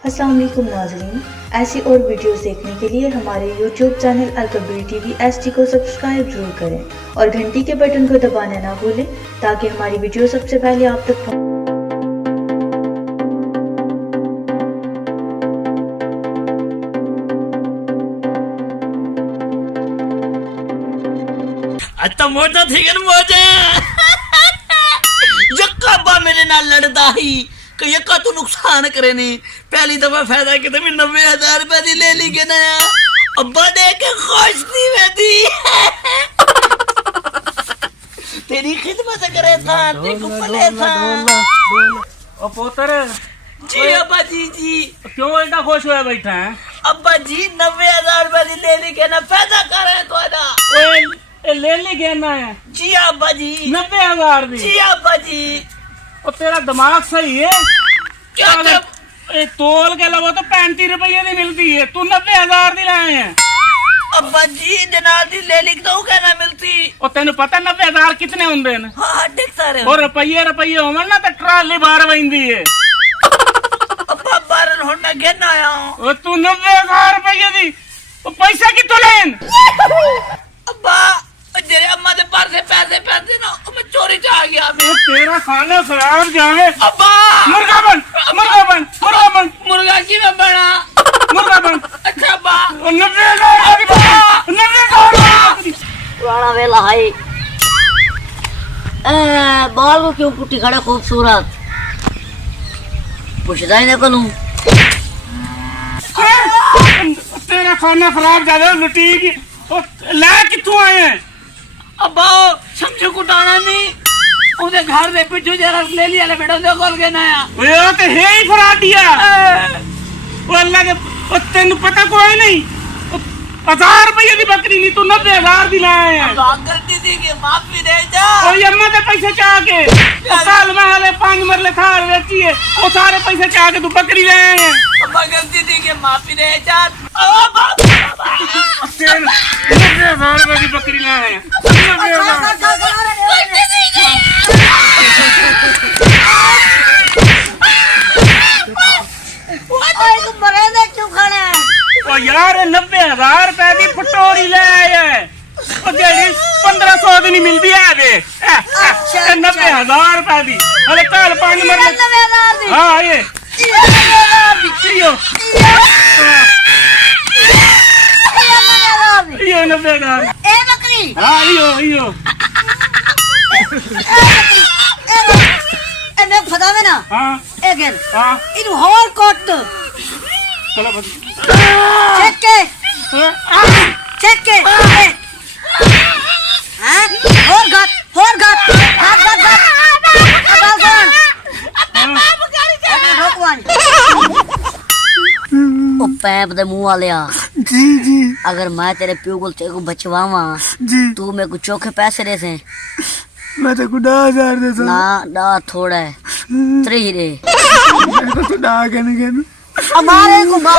अस्सलाम वालेकुम नाज़रीन, ऐसी और वीडियोस देखने के लिए हमारे YouTube channel Al Kabir TV HD को सब्सक्राइब जरूर करें और घंटी के बटन को दबाना ना भूलें ताकि हमारी वीडियो सबसे पहले आप तक पहुंचे। अच्छा मोजा थी गन मोजा यक्का बा मेरे नाल लड़दा ही कि यक्का तू नुकसान करे नहीं। पहली दफा फायदा कि तुम्हें 90,000 रुपए दी ले ली के नया अब्बा देख के खुश थी मैं दी तेरी खिदमत करे था तेरे को पले था। ओ पुत्र जी अब्बा जी क्यों इतना खुश हुआ बैठा है? अब्बा जी 90,000 रुपए दी ले ली के ना फायदा कर रहे तो ओए ले ली गया है जी अब्बा जी 90,000 दी। जी अब्बा जी और तेरा दिमाग सही है क्या कर ए तोल के लवो तो 35 रुपये की मिलती है, तू 90,000 दी लाए हैं। अब्बा जी जनादी ले लिख दो क्या ना मिलती और तेन पता 90,000 कितने होंगे ने? हाँ देख सारे और रुपये होवन ना तो ट्राली बाहर बंदी है। अब्बा बारन होना गिन आया हूँ और तू 90,000 रुपये दी तो पैसा कितों लेन? अब्बा तेरे अम्मा के पास से पैसे ना मैं चोरी चा गया मैं तेरा खाना खराब जाए। अब्बा मुर्गा बन मुर्गा की मैं बना अच्छा अब्बा 90,000 पुराना वेला है बाल को क्यों पुट्टी खड़े खूबसूरत पुछदा ही नहीं कलू तेरा खाना खराब ज्यादा लुटी की ला कितों आए हैं? अब्बा समझो कुटाना नहीं उधर घर दे पिछू जरा ले लिया ले बेटा दे खोल के नया वो तो है ही फराटिया वो अल्लाह के वो तेन पता कोई नहीं 1,000 रुपये की बकरी नहीं तू 90,000 दिलाए हैं। गलती थी कि माफी दे जा और अम्मा के पैसे चाह के साल में हाले 5 मरले थार बेची है वो सारे पैसे चाह के तू बकरी ले आए हैं। अब्बा गलती थी कि माफी दे जा 90,000 रुपये की बकरी ले आए हैं। 90,000 ओ यार 90,000 रुपए की पटोरी ले आए हैं और जेडी 1500 की नहीं मिलती है दे 90,000 रुपए की अरे कल 5 मरले हाँ ये यो 90,000 हाँ यो फदावे ना हाँ एगेन हाँ इनु होर कोट चलो बस चेक के हाँ होर ओ पैप दे मुंह वाले जी अगर मैं तेरे प्यो को तेरे को बचवावा जी तू मेरे को चोखे पैसे दे से मैं तेरे को 10,000 देता ना डा थोड़ा है 3 रे मेरे को तो डा कहने हमारे को मार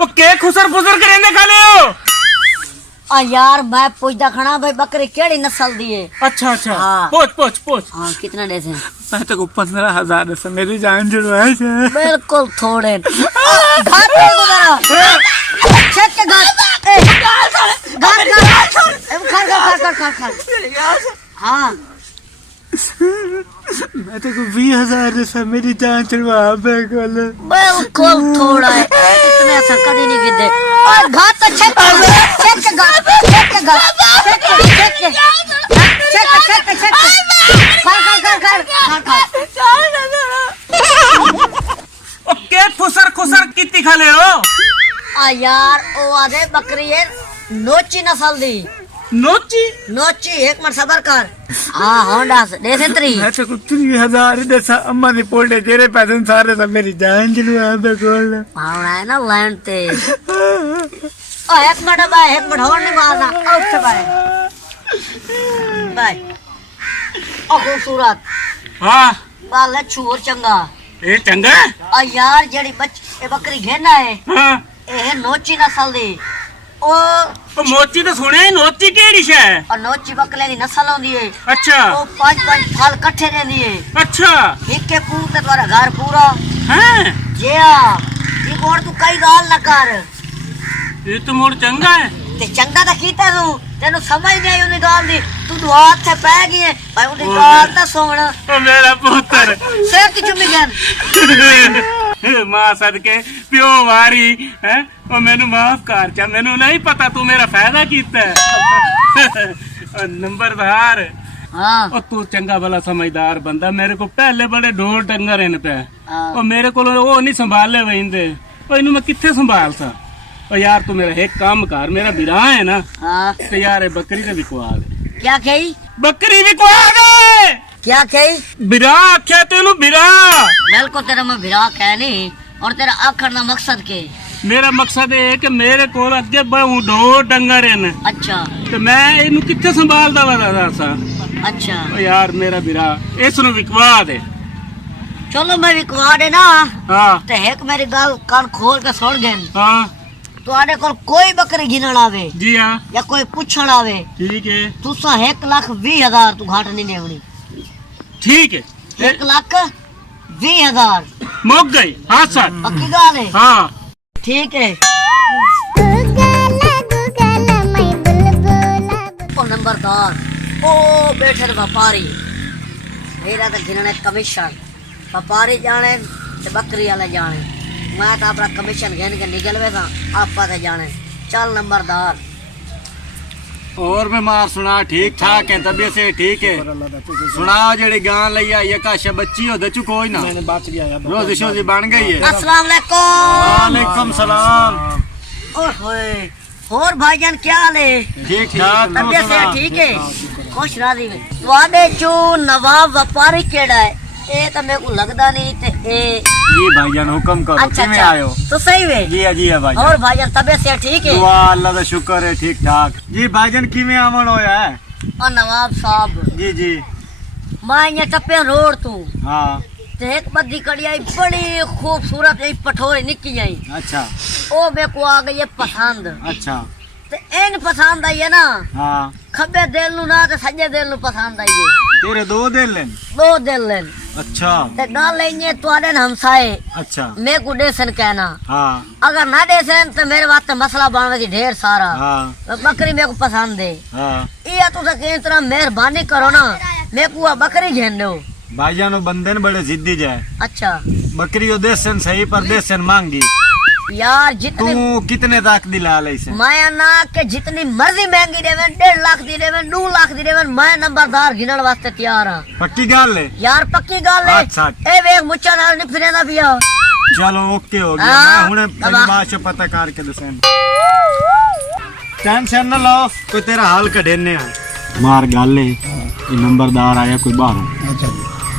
ओ के खुसर फुसर करेंगे खाले हो यार मैं पूछदा खड़ा भाई बकरी केड़ी नस्ल दी है? अच्छा हाँ। पोच हाँ कितना दे से? मैं तेरे को 15,000 देता मेरी जान जुड़वाए थे बिल्कुल थोड़े घाट पे को मेरा चेक के घाट हाँ मैं तेरे को 20,000 देता मेरी जान चढ़वा बिल्कुल बिल्कुल थोड़ा है इतने ऐसा कभी नहीं गिरते और घाट तो चेक के खुसर कितनी खाले हो? यार ओ आधे बकरी है नोची नस्ल दी नोची एक मिनट सबर कर हाँ होंडा दे से 3 मैं तेरे को 3,000 देता अम्मा ने पोल्टे तेरे पैसे सारे तो मेरी जान चढ़वा बिल्कुल पावना है ना लैंड ते ओ एक मिनट होर नहीं मारना उठ भाई ओ खूबसूरत हाँ बाल है छूर चंगा ये चंगा यार जेड़ी बकरी घेना है हाँ ये नोची नस्ल दी ਉਹ ਮੋਚੀ ਤਾਂ ਸੁਣਿਆ ਹੀ, ਨੋਚੀ ਕਿਹੜੀ ਸ਼ੈ ਹੈ? ਨੋਚੀ ਬੱਕਲੇ ਦੀ ਨਸਲ ਹੁੰਦੀ ਹੈ। ਅੱਛਾ ਉਹ 5-5 ਫਲ ਇਕੱਠੇ ਰਹਿੰਦੀ ਹੈ। ਅੱਛਾ ਇੱਕੇ ਪੂਰ ਤੇ ਤੁਹਾਡਾ ਘਰ ਪੂਰਾ ਹੈ, ਜਿਆ ਇਹ ਕੋਣ ਤੂੰ ਕਈ ਗੱਲ ਨਾ ਕਰ ਇਹ ਤਾਂ ਮੋੜ ਚੰਗਾ ਹੈ। ਤੇ ਚੰਗਾ ਤਾਂ ਕੀਤਾ ਤੂੰ, ਤੈਨੂੰ ਸਮਝ ਨਹੀਂ ਆਈ ਉਹਦੀ ਗੱਲ ਦੀ, ਤੂੰ ਦੁਆ ਤੇ ਪੈ ਗਈ ਹੈ ਭਾਈ ਉਹਦੀ ਗੱਲ ਤਾਂ ਸੁਣ। ਉਹ ਮੇਰਾ ਪੁੱਤਰ ਸਿਰ ਤੇ ਚੁੰਮੀ ਗਨ ਮਾਂ ਸਦਕੇ ਪਿਓ ਵਾਰੀ ਹੈ, ਉਹ ਮੈਨੂੰ ਮਾਫ ਕਰ ਚਾ, ਮੈਨੂੰ ਨਹੀਂ ਪਤਾ ਤੂੰ ਮੇਰਾ ਫਾਇਦਾ ਕੀਤਾ ਹੈ। ਉਹ ਨੰਬਰਦਾਰ, ਹਾਂ ਉਹ ਤੂੰ ਚੰਗਾ ਭਲਾ ਸਮਝਦਾਰ ਬੰਦਾ, ਮੇਰੇ ਕੋ ਪਹਿਲੇ ਬੜੇ ਢੋਲ ਡੰਗਰ ਹਨ ਪੈ, ਹਾਂ। ਉਹ ਮੇਰੇ ਕੋਲ ਉਹ ਨਹੀਂ ਸੰਭਾਲੇ ਵੈਂਦੇ, ਉਹ ਇਹਨੂੰ ਮੈਂ ਕਿੱਥੇ ਸੰਭਾਲ ਸਾਂ। ਉਹ ਯਾਰ ਤੂੰ ਮੇਰਾ ਇੱਕ ਕੰਮ ਕਰ, ਮੇਰਾ ਵਿਰਾਹ ਹੈ ਨਾ, ਹਾਂ ਤੇ ਯਾਰ ਇਹ ਬੱਕਰੀ ਤੇ ਵਿਕਵਾ ਦੇ, क्या कही ਬੱਕਰੀ ਵਿਕਵਾ ਦੇ। क्या कही ਵਿਰਾਹ ਆਖਿਆ ਤੈਨੂੰ, ਵਿਰਾਹ। बिल्कुल तेरा मैं विराह कह नहीं, और तेरा आखर ना मकसद के। ਮੇਰਾ ਮਕਸਦ ਇਹ ਹੈ ਕਿ ਮੇਰੇ ਕੋਲ ਅੱਗੇ ਬਹੁ ਢੋਲ ਡੰਗਰ ਹਨ, अच्छा ਤੇ ਮੈਂ ਇਹਨੂੰ ਕਿੱਥੇ ਸੰਭਾਲਦਾ ਵਾ ਦੱਸਾਂ। अच्छा ਉਹ ਯਾਰ ਮੇਰਾ ਵਿਰਾਹ, ਇਸ ਨੂੰ ਵਿਕਵਾ ਦੇ। चलो मैं विकवा दे ना, ਹਾਂ ते एक मेरी गल कान खोल के सुन गए। ਹਾਂ ਤੁਹਾਡੇ ਕੋਲ ਕੋਈ ਬੱਕਰੀ ਗਿਣਨ ਆਵੇ ਜੀ ਹਾਂ ਜਾਂ ਕੋਈ ਪੁੱਛਣ ਆਵੇ, ਠੀਕ ਹੈ ਤੁਸੀਂ 1,20,000 ਤੂੰ ਘੱਟ ਨਹੀਂ ਦੇਵਣੀ। ਠੀਕ ਹੈ 1,20,000 ਮੁੱਕ ਗਈ। ਹਾਂ ਸਰ ਪੱਕੀ ਗੱਲ ਹੈ। ਹਾਂ ठीक है। ओ नंबरदार, ओ बैठे व्यापारी, मेरा तो गिनने कमीशन, व्यापारी जाने ते बकरी वाले जाने, मैं तो अपना कमीशन गिन के निकलवे था, आपा ते जाने। चल नंबरदार। और बीमार सुना ठीक ठाक है, तबीयत से ठीक है। सुनाओ जेड़ी गां लई आई है, काश बच्ची हो दे कोई ना, मैंने बच गया, रोजी शोजी बन गई है। अस्सलाम वालेकुम। वालेकुम सलाम। ओए और भाईजान क्या हाल है? ठीक ठाक। तबीयत से ठीक है? खुश राजी में। ਤੁਹਾਡੇ ਚੋਂ नवाब व्यापारी केड़ा है? ये तो मेरे को लगदा नहीं ते ए। जी भाईजान हुक्म करो, अच्छा किवें आए हो? तो सही वे। जी है भाईजान। और भाईजान तबीयत से ठीक है? दुआ अल्लाह दा शुक्र है, ठीक ठाक। जी भाईजान किवें आवन होया है? और नवाब साहब, जी जी मैं ये टप्पे रोड तू हाँ ते एक बद्दी कड़ी आई बड़ी खूबसूरत एक पठोरी निकी आई, अच्छा ओ मेरे को आ गई है पसंद। अच्छा ते इन पसंद आई है ना, हाँ खब्बे दिल नु ना ते सज्जे दिल नु पसंद आई है। तेरे दो दिल हैं? दो दिल लेन अच्छा ते गल लेंगे तुआरे हमसाए अच्छा मैं को देसन कहना, हाँ अगर ना देसन तो मेरे वास्ते मसला बनवे दी ढेर सारा। हाँ बकरी मेरे को पसंद है, हाँ ये तो किस तरह मेहरबानी करो ना, मेरे को बकरी घेन दो। भाईजान वो बंदे ने बड़े जिद्दी जाए, अच्छा बकरी वो देसन सही पर देसन मांगी। यार जितनी तू कितने तक दिला ले इसे? मैं ना के जितनी मर्जी महंगी देवे, 1.5 लाख दी देवे, 2 लाख दी देवे, मैं नंबरदार गिनन वास्ते तैयार हां। पक्की गल है? यार पक्की गल है। अच्छा। ए वेख मुच्चा नाल नहीं फिरेंदा पिया। चलो ओके हो गया, हाँ, मैं हुणे अब तेरी बात से पता करके दसन। टेंशन न लो, कोई तेरा हाल कढेने आ। मार गल है, ये नंबरदार आया कोई बाहरों, अच्छा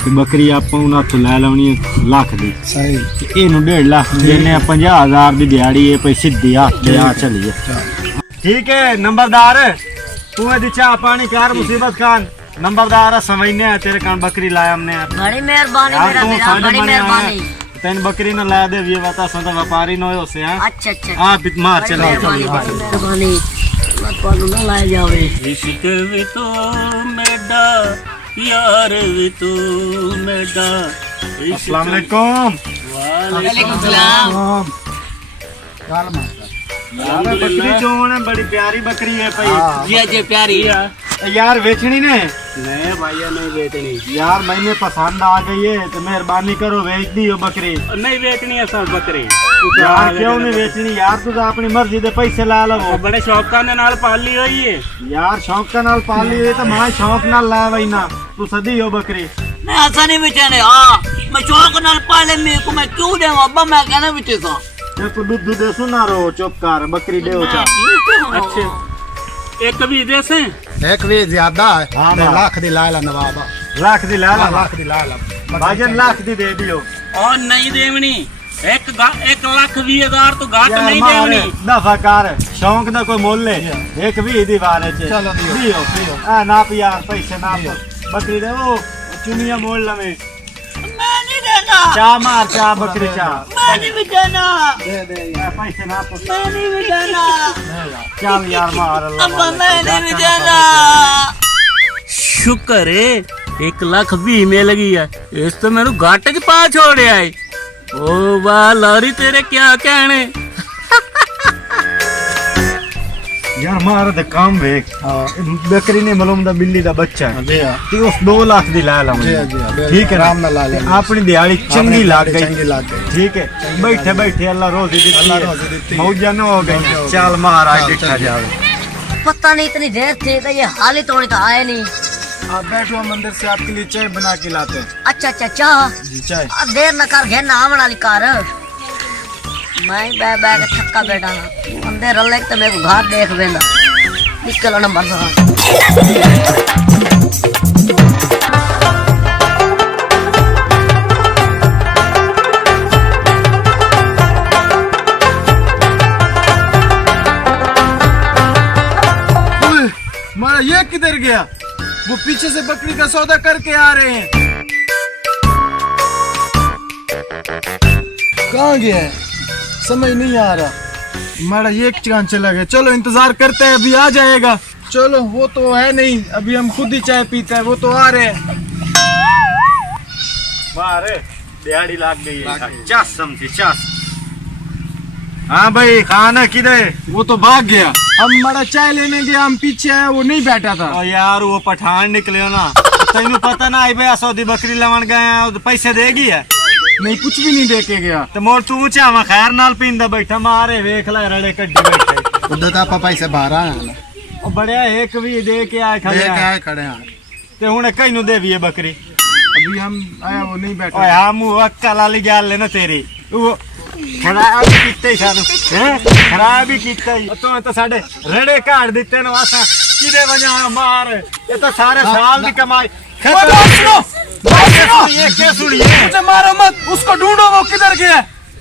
ते बकरी ਆਪਾਂ ਉਹਨਾਂ ਤੋਂ ਲੈ ਲਾਉਣੀ ਲੱਖ ਦੀ, ਸਹੀ ਤੇ ਇਹਨੂੰ 1.5 ਲੱਖ ਦੇਣੇ ਆ, 50,000 ਦੀ ਦਿਹਾੜੀ ਹੈ, ਪਈ ਸਿੱਧੀ ਹੱਥ ਦੇ ਆ ਚਲੀਏ। ठीक है नंबरदार, तू ਇਹਦੀ ਚਾਹ ਪਾਣੀ ਕਰ, मुसीबत खान नंबरदार समझने आ, तेरे कान बकरी लाया हमने बड़ी मेहरबानी यार, मेरा तू मेरा साढ़े बड़ी मने आया। मेहरबानी। तेन बकरी न ला दे, ये बता संता व्यापारी न होयो से। हां अच्छा अच्छा हां मार बड़ी चला मेहरबानी, बड़ी मेहरबानी, मैं ਤੁਹਾਨੂੰ ਨਾ ਲਾਇਆ ਜਾਵੇ। इश्क भी तो मेरा यार भी तू मेरा। अस्सलाम वालेकुम। वालेकुम सलाम। यार बकरी चोण है, बड़ी प्यारी बकरी है भाई। जी जी प्यारी यार बेचनी ने? नहीं भैया नहीं बेचनी। यार मैंने पसंद आ गई है, तो मेहरबानी करो बेच दियो बकरी। नहीं बेचनी है सब बकरी। यार क्यों नहीं बेचनी यार, तू तो अपनी मर्जी दे पैसे ला लो। बड़े शौका ने नाल पाली हुई है यार शौक का नाल पाली है, तो मैं शौक नाल ला वही ना, तू सदी हो बकरी। मैं ऐसा नहीं बेचने। हाँ मैं शौक नाल पाले, मेरे को मैं क्यों देवा अब्बा, मैं कहना बेचेगा। तेरे को दूध दे सुना रो, चुप कर, बकरी दे चा। अच्छे एक भी दे से एक भी ज्यादा है। हाँ, ते हाँ। लाख दी ला ला नवाबा, लाख दी ला ला, लाख दी ला ला। भाजन लाख दी दे दियो। और नहीं देवनी। 1,20,000 तो घाट यार नहीं मारे, देवनी। दफा कर, शौक दा कोई मोल है, एक भी दी बारे च चलो दियो, दियो दियो। आ नाप यार पैसे नाप, बकरी दे वो चुनिया मोल लवे। मैं नहीं दे जाना चा मार चा बकरी चा मैं नहीं भी जाना पैसे ना तो मैं नहीं भी जाना चल यार मार अल्लाह अब्बा मैं नहीं भी जाना शुक्र है 1,20,000 में लगी है इस तो मैंने घाटे के पा छोड़े आए ओ वाह लारी तेरे क्या कहने यार मार दे काम वेख बकरी ने मलूम दा बिल्ली दा बच्चा है जी हाँ ते उस 2 लाख दी ला ला जी हाँ, जी हाँ। ठीक है आराम नाल ला ले अपनी दिहाड़ी चंगी लाग चंगी गई लाग गई। ठीक है बैठे बैठे अल्लाह रोजी अल्लाह देती रोजी देती है। मौजा न हो गई चल मार आज देखा जावे पता नहीं इतनी देर थी तो ये हाल ही तोड़ी तो आए नहीं। आप बैठो हम अंदर से आपके लिए चाय बना के लाते हैं। अच्छा अच्छा चाह जी चाय अब देर न कर घेर ना वाली कार मैं बै बै के थक्का बैठा हूं अंदर रल तो मेरे को घर देख बेंदा निकलो नंबर सा मारा ये किधर गया? वो पीछे से बकरी का सौदा करके आ रहे हैं। कहाँ गया है? समझ नहीं आ रहा। हमारा ये चांद चला गया। चलो इंतजार करते हैं, अभी आ जाएगा। चलो वो तो है नहीं, अभी हम खुद ही चाय पीते हैं। वो तो आ रहे हैं। मारे दिहाड़ी लाग गई है चास समझी चास हाँ भाई खाना किधर वो तो भाग गया। हम हमारा चाय लेने गया, हम पीछे आए, वो नहीं बैठा था। और यार वो पठान निकले ना तेन पता ना आई भैया सौदी बकरी लवन गए पैसे देगी है नहीं कुछ भी नहीं दे के गया। तो मोर तू चावा खैर नाल पींदा बैठा मारे वेख ला रड़े कड्डी बैठे उधर आप पैसे बाहर आए और बढ़िया एक भी दे के आए खड़े आए खड़े हैं। ते हुने कई नु देवी है बकरी अभी हम आया, वो नहीं बैठा। ओए हां मुंह अक्कल वाली गल ले ना तेरी वो खराब कीते सानू हैं खराब ही कीता तो साडे रड़े काट दिते ना असा किदे वजह मार ये तो सारे साल की कमाई क्या सुनिए मुझे मारो मत, उसको ढूंढो, वो किधर गया?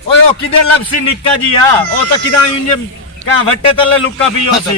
ओए ओ किधर लपसी निक्का जी ओ तो किदा यूं कहां वट्टे तले लुक्का पियो सी